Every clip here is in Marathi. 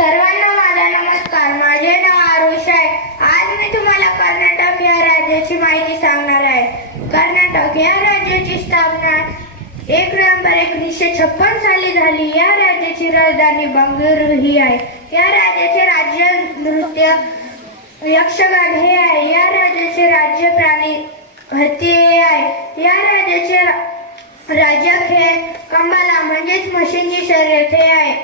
सर्वांना माझा नमस्कार. माझे नाव आरुष आहे. आज मी तुम्हाला कर्नाटक या राज्याची माहिती सांगणार आहे. कर्नाटक या राज्याची स्थापना 1 नोव्हेंबर 1956 साली झाली. या राज्याची राजधानी बंगळुरू ही आहे. या राज्याचे राज्य नृत्य यक्षगान हे आहे. या राज्याचे राज्य प्राणी हत्ती हे आहे. या राज्याचे राज्य खेळ कंबाला म्हणजेच म्हशींची शर्यत हे आहे.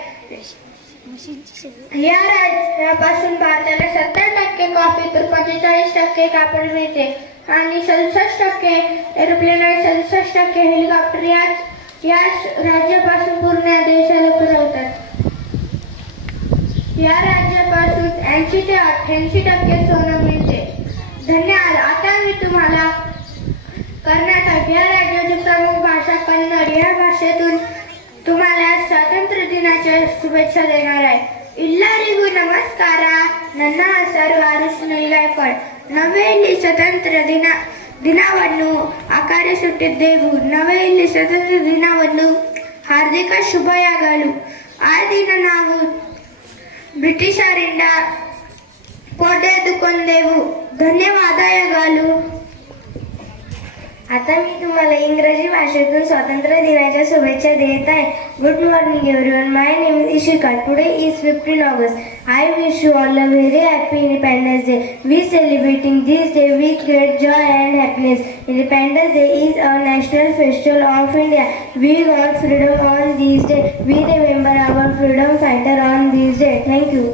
या राज्यापासून भारताला 70% कॉफी तर 45% कापड मिळते आणि 67% एरोप्लेन आणि 67% हेलिकॉप्टर या राज्यापासून पूर्ण देशाला पुरवतात. या राज्यापासून 80 ते 88% सोनं मिळते. धन्यवाद. आता मी तुम्हाला कर्नाटक या राज्याची प्रमुख भाषा कन्नड या भाषेतून तुम्हाला स्वातंत्र्य दिनाच्या शुभेच्छा देणार आहे. ಎಲ್ಲರಿಗೂ ನಮಸ್ಕಾರ. ನನ್ನ ಹೆಸರು ಅರುಷ್ ಗಾಯಕ್ವಾಡ್. ನಾವಿಲ್ಲಿ ಸ್ವಾತಂತ್ರ್ಯ ದಿನವನ್ನು ಆಚರಿಸುತ್ತಿದ್ದೆವು. ನಾವಿಲ್ಲಿ ಸ್ವಾತಂತ್ರ್ಯ ದಿನವನ್ನು ಹಾರ್ದಿಕ ಶುಭಾಶಯಗಳು. ಆ ದಿನ ನಾವು ಬ್ರಿಟಿಷರಿಂದ ಪಡೆದುಕೊಂಡೆವು. ಧನ್ಯವಾದಗಳು. आता मी तुम्हाला इंग्रजी भाषेतून स्वातंत्र्य दिनाच्या शुभेच्छा देत आहे. Good morning everyone. My name is Ishika. Today is 15 August. I wish you all a very happy Independence Day. We celebrating this day with great joy and happiness. Independence Day is a national festival of India. We got freedom on this day. We remember our freedom fighter on this day. Thank you.